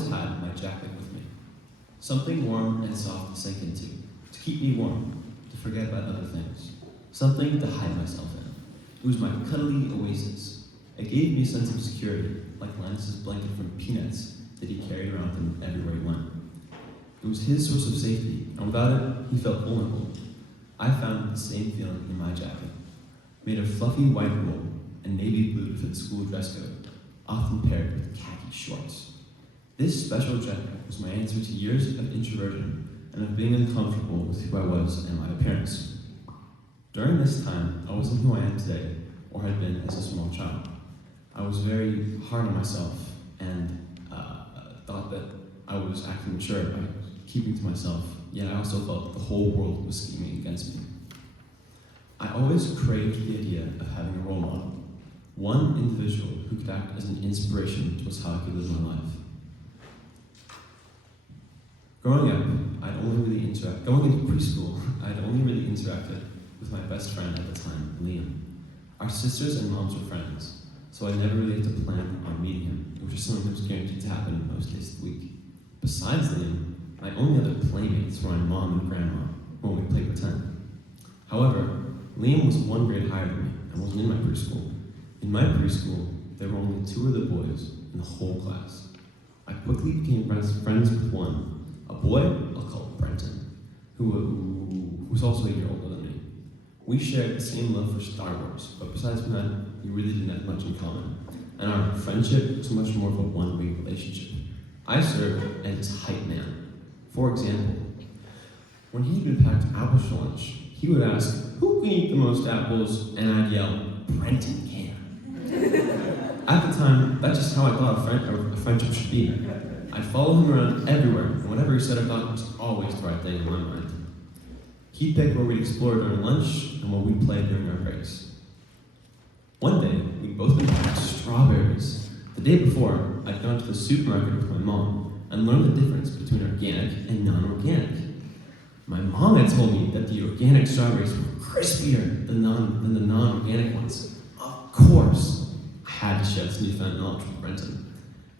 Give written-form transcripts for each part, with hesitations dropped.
always had my jacket with me. Something warm and soft to sink into, to keep me warm, to forget about other things. Something to hide myself in. It was my cuddly oasis. It gave me a sense of security, like Linus's blanket from Peanuts that he carried around with him everywhere he went. It was his source of safety, and without it, he felt vulnerable. I found the same feeling in my jacket. Made of fluffy white wool and navy blue for the school dress code, often paired with khaki shorts. This special jacket was my answer to years of introversion and of being uncomfortable with who I was and my appearance. During this time, I wasn't who I am today, or had been as a small child. I was very hard on myself and thought that I was acting mature by keeping to myself, yet I also felt the whole world was scheming against me. I always craved the idea of having a role model, one individual who could act as an inspiration towards how I could live my life. Growing up, going into preschool, I'd only really interacted with my best friend at the time, Liam. Our sisters and moms were friends, so I never really had to plan on meeting him, which was something that was guaranteed to happen most days of the week. Besides Liam, my only other playmates were my mom and grandma when we played pretend. However, Liam was 1 grade higher than me and wasn't in my preschool. In my preschool, there were only 2 other boys in the whole class. I quickly became friends with one, a boy I'll call Brenton, who was also a year older than me. We shared the same love for Star Wars, but besides from that, we really didn't have much in common. And our friendship was much more of a one-way relationship. I served as his hype man. For example, when he'd been packed apples for lunch, he would ask, "Who can eat the most apples?" And I'd yell, "Brenton can." At the time, that's just how I thought a friendship should be. I'd follow him around everywhere, and whatever he said I thought was always the right thing in my mind. He'd pick where we'd explore during lunch and where we'd play during our breaks. One day, we'd both been buying strawberries. The day before, I'd gone to the supermarket with my mom and learned the difference between organic and non-organic. My mom had told me that the organic strawberries were crispier than the non-organic ones. Of course, I had to share this newfound knowledge with Brenton.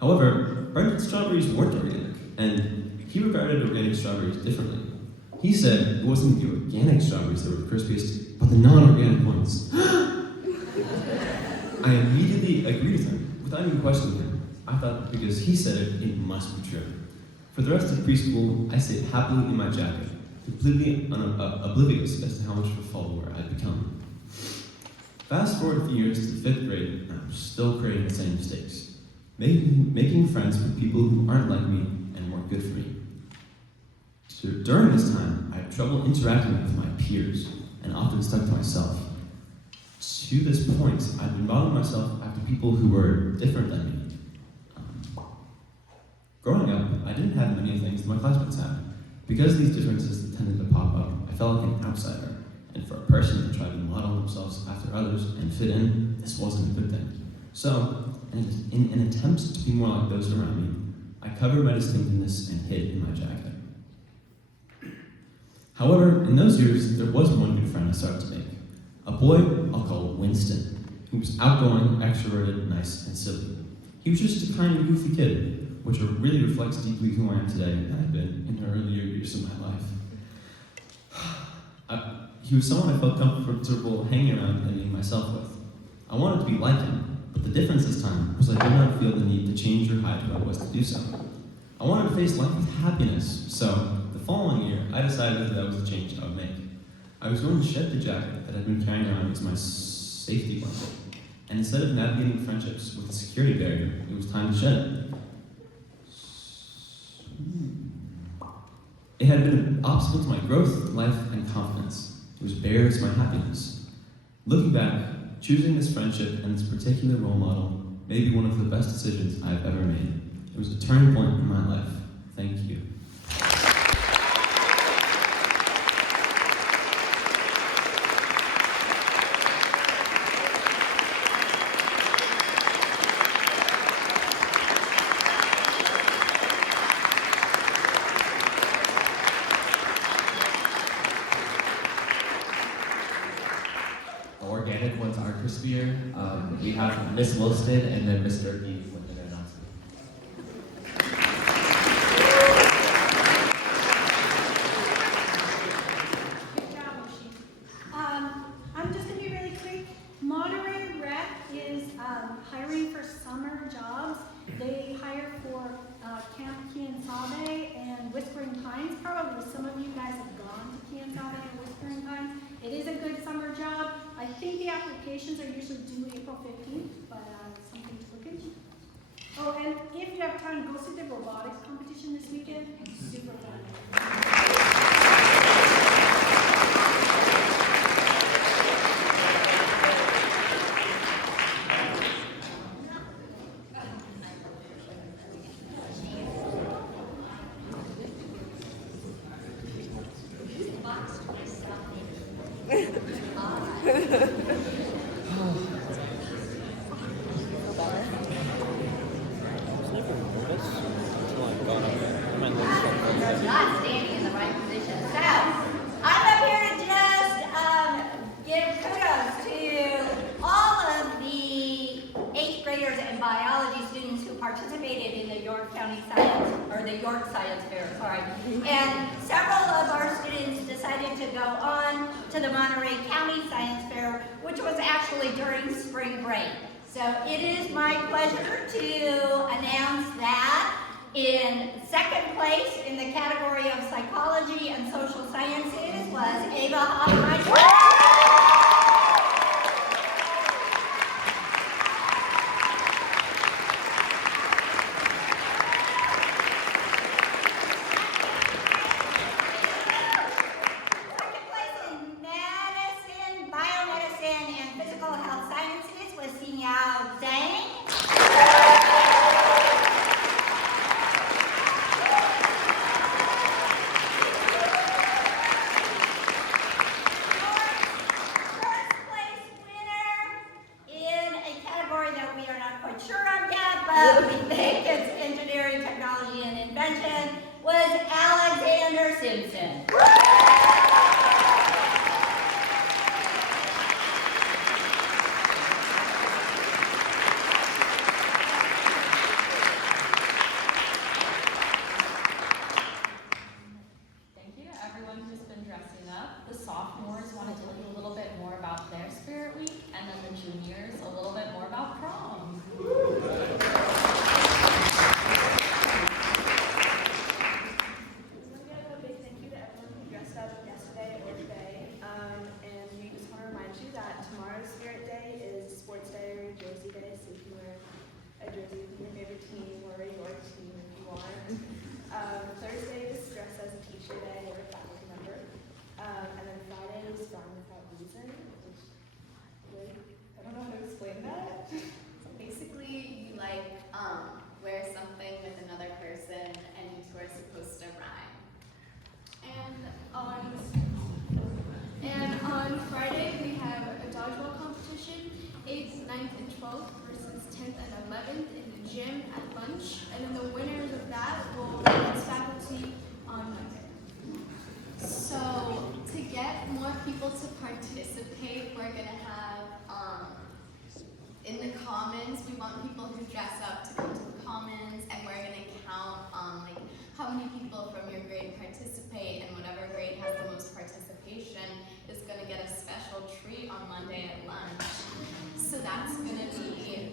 However, Brenton's strawberries weren't organic, and he regarded organic strawberries differently. He said it wasn't the organic strawberries that were the crispiest, but the non-organic ones. I immediately agreed with him, without even questioning him. I thought because he said it, it must be true. For the rest of preschool, I stayed happily in my jacket, completely oblivious as to how much of a follower I'd become. Fast forward a few years to the 5th grade, and I'm still creating the same mistakes. Making friends with people who aren't like me and weren't good for me. So during this time, I had trouble interacting with my peers and often stuck to myself. To this point, I've been modeling myself after people who were different than me. Growing up, I didn't have many of the things that my classmates had. Because these differences tended to pop up, I felt like an outsider. And for a person to try to model themselves after others and fit in, this wasn't a good thing. So, in an attempt to be more like those around me, I covered my distinctiveness and hid in my jacket. However, in those years, there was one good friend I started to make. A boy I'll call Winston, who was outgoing, extroverted, nice, and silly. He was just a kind of goofy kid, which really reflects deeply who I am today and I've been in the earlier years of my life. He was someone I felt comfortable hanging around and being myself with. I wanted to be like him, but the difference this time was I did not feel the need to change or hide who I was to do so. I wanted to face life with happiness, so the following year, I decided that was the change I would make. I was going to shed the jacket that I'd been carrying around as my safety blanket, and instead of navigating friendships with a security barrier, it was time to shed it. It had been an obstacle to my growth, life, and confidence. It was barriers to my happiness. Looking back, choosing this friendship and this particular role model may be one of the best decisions I've ever made. It was a turning point in my life. Thank you. Organic ones are crispier. We have Miss Wilston and then Mr. B with an announcement. applications are usually due April 15th, but something to look into. Oh, and if you have time, go see the robotics competition this weekend. It's super fun. Not standing in the right position. So, I'm up here to just give kudos to all of the 8th graders and biology students who participated in the York County Science, or the York Science Fair, sorry. And several of our students decided to go on to the Monterey County Science Fair, which was actually during spring break. So it is my pleasure to announce that in second place in the category of psychology and social sciences was Ava Hoffmeister. Second place in medicine, biomedicine, and physical health sciences was Xinyao Zhang. We think it's engineering, technology, and invention, was Alexander Simpson. Thank you to everyone who's been dressing up. The sophomores want to tell you a little bit more about their Spirit Week, and then the juniors a little bit more about prom. Jersey Day, so you can wear a jersey from your favorite team or a York team if you want. Thursday is dress as a teacher day or a faculty member. And then Friday is Gone Without Reason, which really, I don't know how to explain that. So basically, you wear something with another person and you two are supposed to rhyme. And on Friday, we have a dodgeball competition, 8th, 9th, and 12th versus 10th and 11th in the gym at lunch. And then the winners of that will be against faculty on Monday. So to get more people to participate, we're gonna have in the commons, we want people who dress up to come to the commons, and we're gonna count how many people from your grade participate, and whatever grade has the most participation is gonna get a special treat on Monday at lunch. So that's gonna be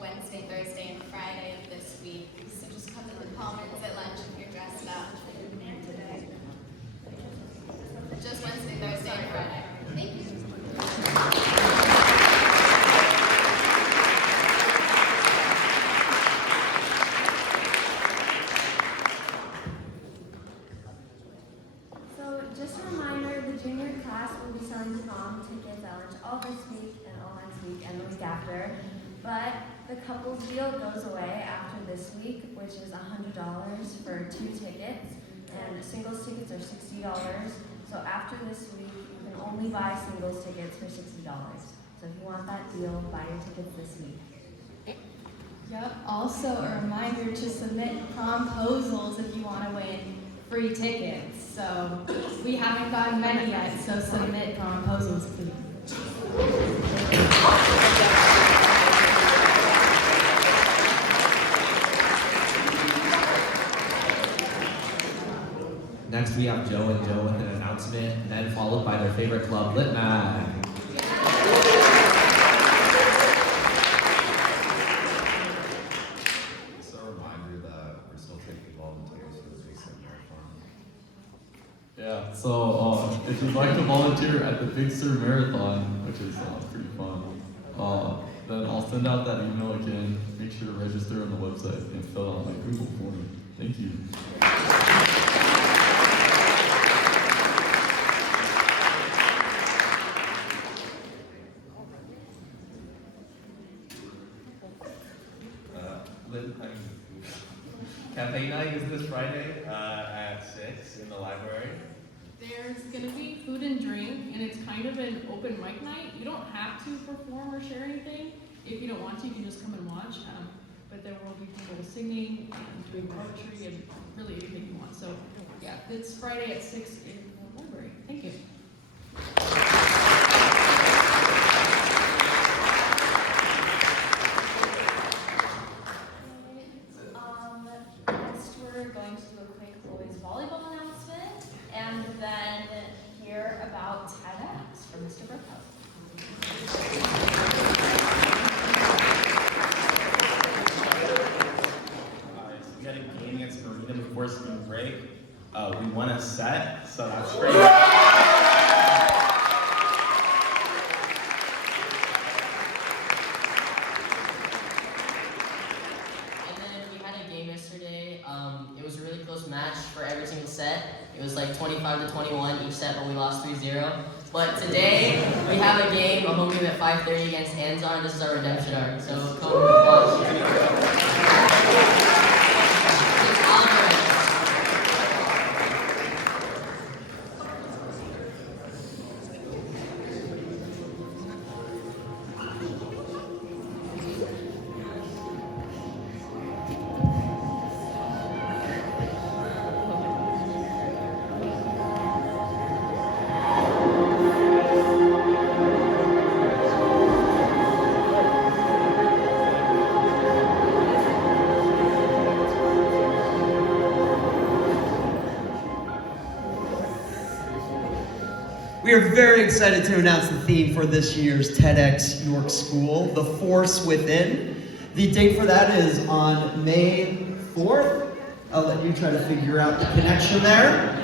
Wednesday, Thursday, and Friday of this week. So just come to the commons at lunch if you're dressed up. And today. Just Wednesday, Thursday, and Friday. Thank you. So just a reminder, the junior class will be selling prom tickets at lunch all this week and all next week and the week after. But the couples deal goes away after this week, which is $100 for 2 tickets, and singles tickets are $60. So after this week, you can only buy singles tickets for $60. So if you want that deal, buy your tickets this week. Yep. Also, a reminder to submit promposals if you want to win free tickets. So we haven't gotten many yet, so submit promposals, please. Next, we have Joe and Joe with an announcement, then followed by their favorite club, Lit Mag. Just a reminder that we're still taking volunteers for the recent marathon. Yeah, so if you'd like to volunteer at the Big Sur Marathon, which is pretty fun, then I'll send out that email again. Make sure to register on the website and fill out my Google form. Thank you. Cafe night is this Friday at 6 in the library. There's gonna be food and drink, and it's kind of an open mic night. You don't have to perform or share anything. If you don't want to, you can just come and watch. But there will be people singing and doing poetry and really anything you want. So yeah, it's Friday at 6 in the library. Thank you. Next we're going to do a quick boys volleyball announcement and then hear about TEDx from Mr. Burke. Alright, so we got a game against Marina before spring break. We won a set, so that's great. It was a really close match for every single set. It was like 25-21 each set, but we lost 3-0. But today, we have a game, a home game at 5:30 against Anzar. This is our redemption arc, so come watch. We are very excited to announce the theme for this year's TEDx York School, The Force Within. The date for that is on May 4th. I'll let you try to figure out the connection there.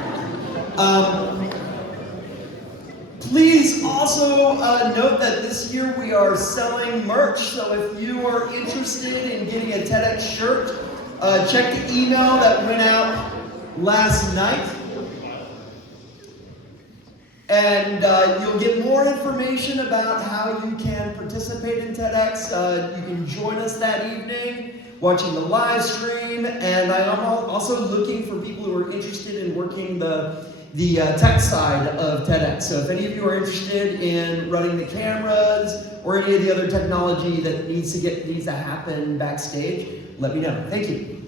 Please also note that this year we are selling merch, so if you are interested in getting a TEDx shirt, check the email that went out last night. And you'll get more information about how you can participate in TEDx. You can join us that evening, watching the live stream, and I am also looking for people who are interested in working the tech side of TEDx. So if any of you are interested in running the cameras or any of the other technology that needs to happen backstage, let me know. Thank you.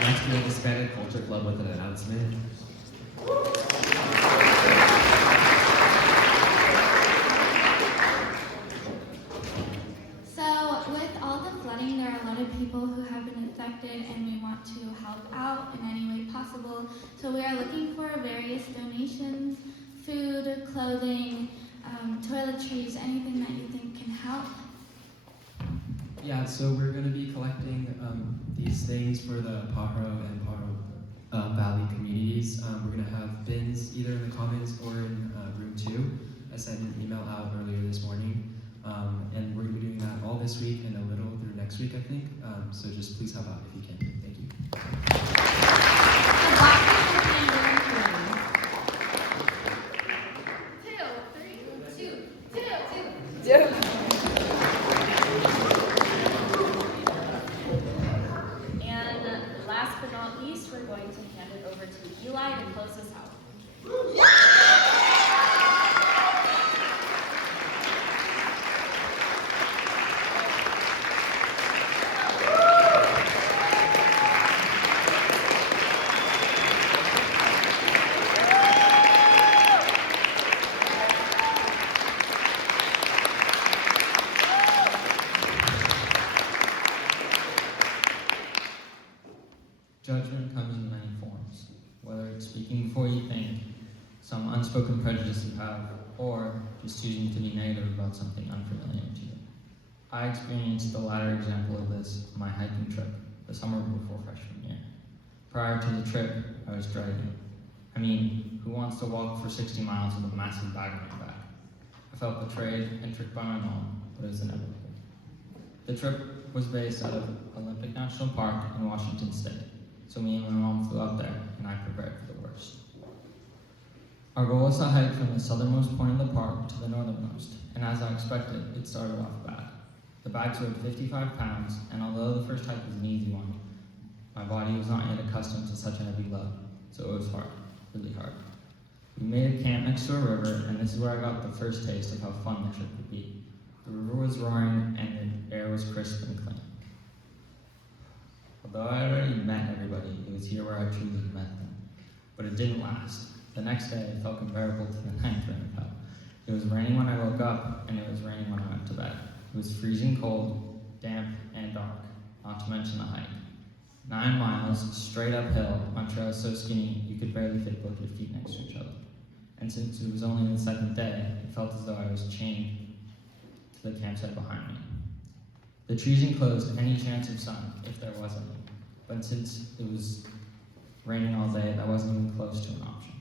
Next, we have the Hispanic Culture Club with an announcement. So, with all the flooding, there are a lot of people who have been affected, and we want to help out in any way possible. So, we are looking for various donations: food, clothing, toiletries, anything that you think can help. Yeah, so we're going to be collecting these things for the Pajaro and Pajaro Valley communities. We're going to have bins either in the Commons or in room 2. I sent an email out earlier this morning. And we're going to be doing that all this week and a little through next week, I think. So just please help out if you can. Thank you. And last but not least, we're going to hand it over to Eli to close us out. Judgment comes in many forms, whether it's speaking before you think, some unspoken prejudice you have, or just choosing to be negative about something unfamiliar to you. I experienced the latter example of this on my hiking trip the summer before freshman year. Prior to the trip, I was dreading it. I mean, who wants to walk for 60 miles with a massive bag on your back? I felt betrayed and tricked by my mom, but it was inevitable. The trip was based out of Olympic National Park in Washington State, so me and my mom flew up there, and I prepared for the worst. Our goal was to hike from the southernmost point of the park to the northernmost, and as I expected, it started off bad. The bags weighed 55 pounds, and although the first hike was an easy one, my body was not yet accustomed to such a heavy load, so it was hard, really hard. We made a camp next to a river, and this is where I got the first taste of how fun the trip could be. The river was roaring, and the air was crisp and clean. Although I had already met everybody, it was here where I truly met them. But it didn't last. The next day, it felt comparable to the ninth rain of hell. It was raining when I woke up, and it was raining when I went to bed. It was freezing cold, damp, and dark, not to mention the hike. 9 miles, straight uphill, on trails so skinny you could barely fit both your feet next to each other. And since it was only the second day, it felt as though I was chained to the campsite behind me. The trees enclosed any chance of sun, if there was any, but since it was raining all day, that wasn't even close to an option.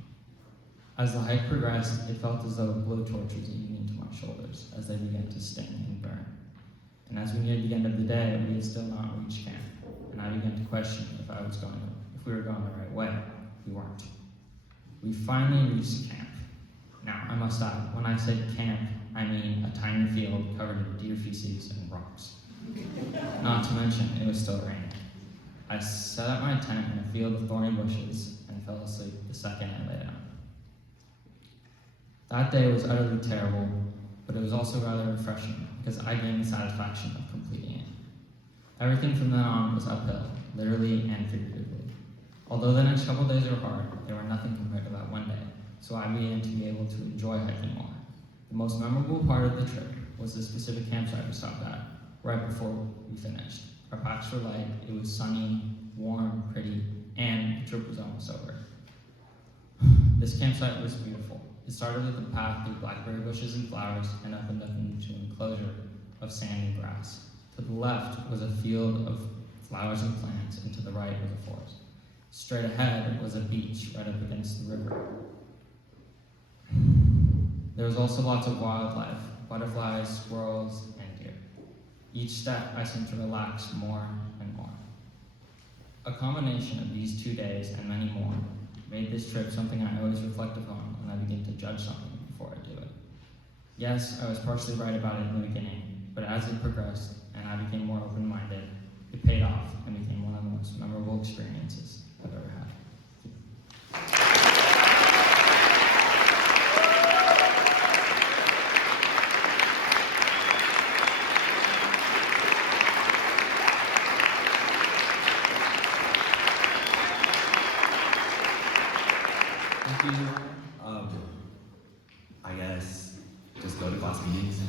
As the hike progressed, it felt as though a blowtorch was eating into my shoulders as they began to sting and burn. And as we neared the end of the day, we had still not reached camp, and I began to question if we were going the right way. We weren't. We finally reached camp. Now, I must add, when I say camp, I mean a tiny field covered in deer feces and rocks. Not to mention, it was still raining. I set up my tent in a field of thorny bushes and fell asleep the second I lay down. That day was utterly terrible, but it was also rather refreshing because I gained the satisfaction of completing it. Everything from then on was uphill, literally and figuratively. Although the next couple days were hard, they were nothing compared to that one day, so I began to be able to enjoy hiking more. The most memorable part of the trip was the specific campsite we stopped at, right before we finished. Our packs were light, it was sunny, warm, pretty, and the trip was almost over. This campsite was beautiful. It started with a path through blackberry bushes and flowers and opened up into an enclosure of sand and grass. To the left was a field of flowers and plants, and to the right was a forest. Straight ahead was a beach right up against the river. There was also lots of wildlife, butterflies, squirrels, and deer. Each step I seemed to relax more and more. A combination of these 2 days and many more made this trip something I always reflect upon when I begin to judge something before I do it. Yes, I was partially right about it in the beginning, but as it progressed and I became more open-minded, it paid off and became one of the most memorable experiences I've ever had. Thank you. I guess just go to class meetings.